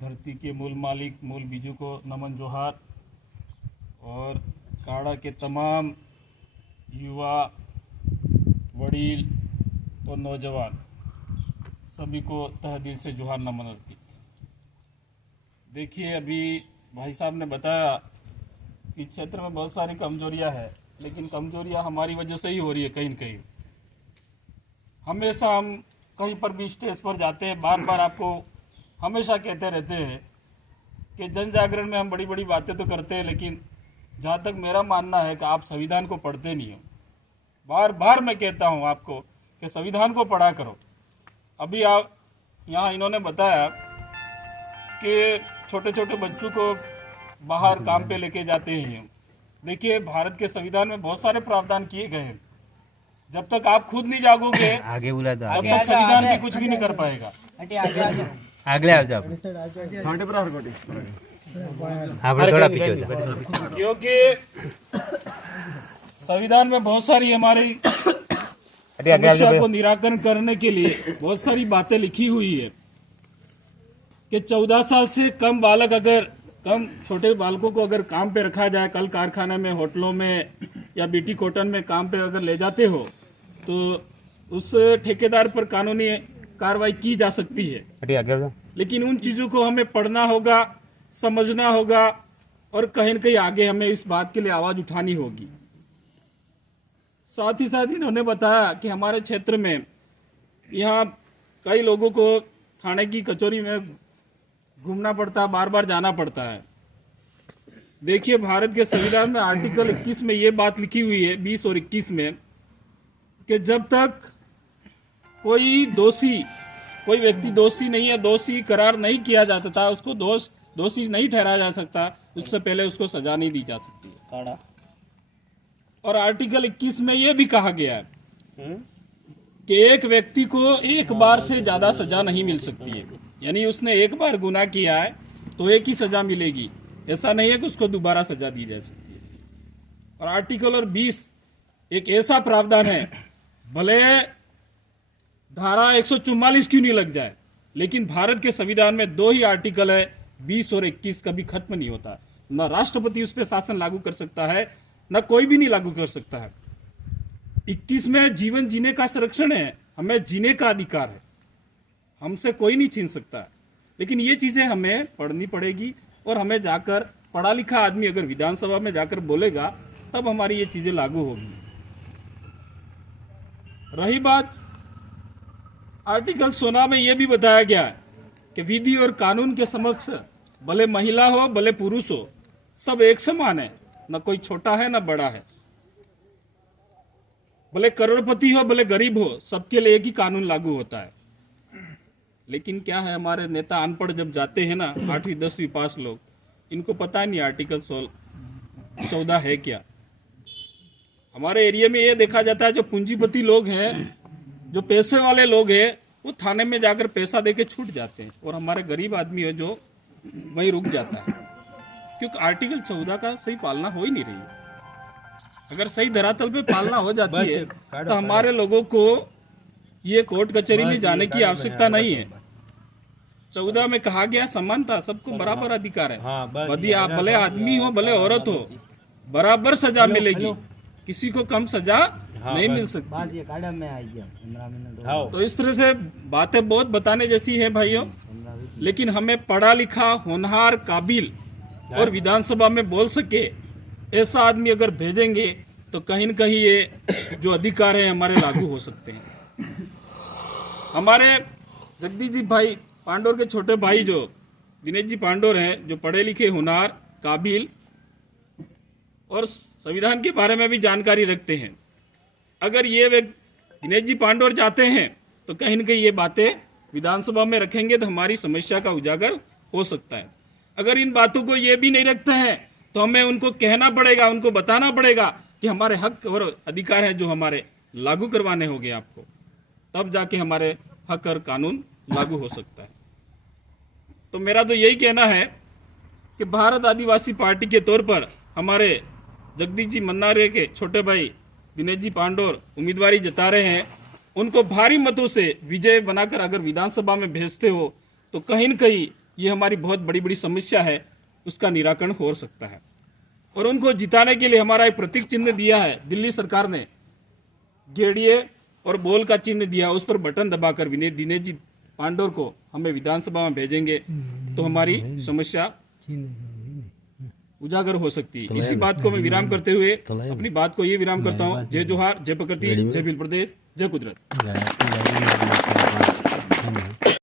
धरती के मूल मालिक मूल बीजू को नमन जोहार और काड़ा के तमाम युवा वडील और नौजवान सभी को तहे दिल से जोहार नमन अर्पित। देखिए, अभी भाई साहब ने बताया कि क्षेत्र में बहुत सारी कमजोरियां हैं, लेकिन कमजोरियां हमारी वजह से ही हो रही है। कहीं न कहीं हमेशा हम कहीं पर भी स्टेज पर जाते हैं, बार बार आपको हमेशा कहते रहते हैं कि जन जागरण में हम बड़ी बड़ी बातें तो करते हैं, लेकिन जहाँ तक मेरा मानना है कि आप संविधान को पढ़ते नहीं हो। बार बार मैं कहता हूँ आपको कि संविधान को पढ़ा करो। अभी आप यहाँ इन्होंने बताया कि छोटे छोटे बच्चों को बाहर काम पे लेके जाते हैं। देखिए, भारत के संविधान में बहुत सारे प्रावधान किए गए हैं। जब तक आप खुद नहीं जागोगे आगे बुला दो, तब तक संविधान भी कुछ भी नहीं कर पाएगा। अगले आ जाओ, थोड़ा पीछे हो जाओ, क्योंकि संविधान में बहुत सारी हमारी समस्या को निराकरण करने के लिए बहुत सारी बातें लिखी हुई है कि 14 साल से कम बालक कम छोटे बालकों को अगर काम पे रखा जाए, कल कारखाने में, होटलों में या बीटी कॉटन में काम पे अगर ले जाते हो तो उस ठेकेदार पर कानूनी कार्रवाई की जा सकती है। लेकिन उन चीजों को हमें पढ़ना होगा, समझना होगा और कहीं न कहीं आगे हमें इस बात के लिए आवाज उठानी होगी। साथ ही साथ इन्होंने बताया कि हमारे क्षेत्र में यहाँ कई लोगों को थाने की कचहरी में घूमना पड़ता है, बार बार जाना पड़ता है। देखिए, भारत के संविधान में आर्टिकल 21 में ये बात लिखी हुई है, 20 और 21 में, कि जब तक कोई व्यक्ति दोषी नहीं है, दोषी करार नहीं किया जाता था, उसको दोषी नहीं ठहराया जा सकता, उससे पहले उसको सजा नहीं दी जा सकती है। और आर्टिकल 21 में यह भी कहा गया है कि एक व्यक्ति को एक बार से ज्यादा सजा नहीं मिल सकती है। यानी उसने एक बार गुनाह किया है तो एक ही सजा मिलेगी, ऐसा नहीं है कि उसको दोबारा सजा दी जा सकती है। और आर्टिकल 20 एक ऐसा प्रावधान है, भले धारा 144 क्यों नहीं लग जाए, लेकिन भारत के संविधान में 2 ही आर्टिकल है, 20 और 21, कभी खत्म नहीं होता। न राष्ट्रपति उस पर शासन लागू कर सकता है, न कोई भी नहीं लागू कर सकता है। 21 में जीवन जीने का संरक्षण है, हमें जीने का अधिकार है, हमसे कोई नहीं छीन सकता। लेकिन ये चीजें हमें पढ़नी पड़ेगी और हमें जाकर, पढ़ा लिखा आदमी अगर विधानसभा में जाकर बोलेगा तब हमारी ये चीजें लागू होगी। रही बात आर्टिकल 16 में यह भी बताया गया है कि विधि और कानून के समक्ष भले महिला हो भले पुरुष हो, सब एक समान है, न कोई छोटा है न बड़ा है। भले करोड़पति हो भले गरीब हो, सबके लिए एक ही कानून लागू होता है। लेकिन क्या है, हमारे नेता अनपढ़ जब जाते हैं ना, 8वीं 10वीं पास लोग, इनको पता नहीं आर्टिकल 14 है क्या। हमारे एरिया में ये देखा जाता है, जो पूंजीपति लोग हैं, जो पैसे वाले लोग हैं, वो थाने में जाकर पैसा देके छूट जाते हैं, और हमारे गरीब आदमी है जो वहीं रुक जाता है, क्योंकि आर्टिकल 14 का सही पालना हो ही नहीं रही है। अगर सही धरातल पे पालना हो जाती है तो हमारे लोगों को ये कोर्ट कचहरी में जाने की आवश्यकता नहीं है। 14 में कहा गया समानता, सबको बराबर अधिकार है। भले आदमी हो भले औरत हो, बराबर सजा मिलेगी, किसी को कम सजा नहीं मिल सकती। तो इस तरह से बातें बहुत बताने जैसी है भाइयों, लेकिन हमें पढ़ा लिखा, होनहार, काबिल और विधानसभा में बोल सके ऐसा आदमी अगर भेजेंगे तो कहीं न कहीं ये जो अधिकार है हमारे लागू हो सकते हैं। हमारे जगदीश जी भाई पांडोर के छोटे भाई जो दिनेश जी पांडोर हैं, जो पढ़े लिखे, होनहार, काबिल और संविधान के बारे में भी जानकारी रखते हैं, अगर ये दिनेश जी पांडोर चाहते हैं तो कहीं न कहीं ये बातें विधानसभा में रखेंगे तो हमारी समस्या का उजागर हो सकता है। अगर इन बातों को ये भी नहीं रखते हैं तो हमें उनको कहना पड़ेगा, उनको बताना पड़ेगा कि हमारे हक और अधिकार हैं जो हमारे लागू करवाने होंगे आपको, तब जाके हमारे हक और कानून लागू हो सकता है। तो मेरा तो यही कहना है कि भारत आदिवासी पार्टी के तौर पर हमारे जगदीश जी मन्नारे के छोटे भाई दिनेश जी पांडोर उम्मीदवारी जता रहे हैं, उनको भारी मतों से विजय बनाकर अगर विधानसभा में भेजते हो तो कहीं न कहीं ये हमारी बहुत बड़ी बड़ी समस्या है, उसका निराकरण हो सकता है। और उनको जिताने के लिए हमारा एक प्रतीक चिन्ह दिया है दिल्ली सरकार ने, गेड़िए और बॉल का चिन्ह दिया, उस पर बटन दबाकर विनय दिनेश जी पांडोर को हमें विधानसभा में भेजेंगे तो हमारी समस्या उजागर हो सकती है। इसी बात को मैं विराम करते हुए अपनी बात को ये विराम करता हूँ। जय जोहार, जय प्रकृति, जय भील प्रदेश, जय कुदरत।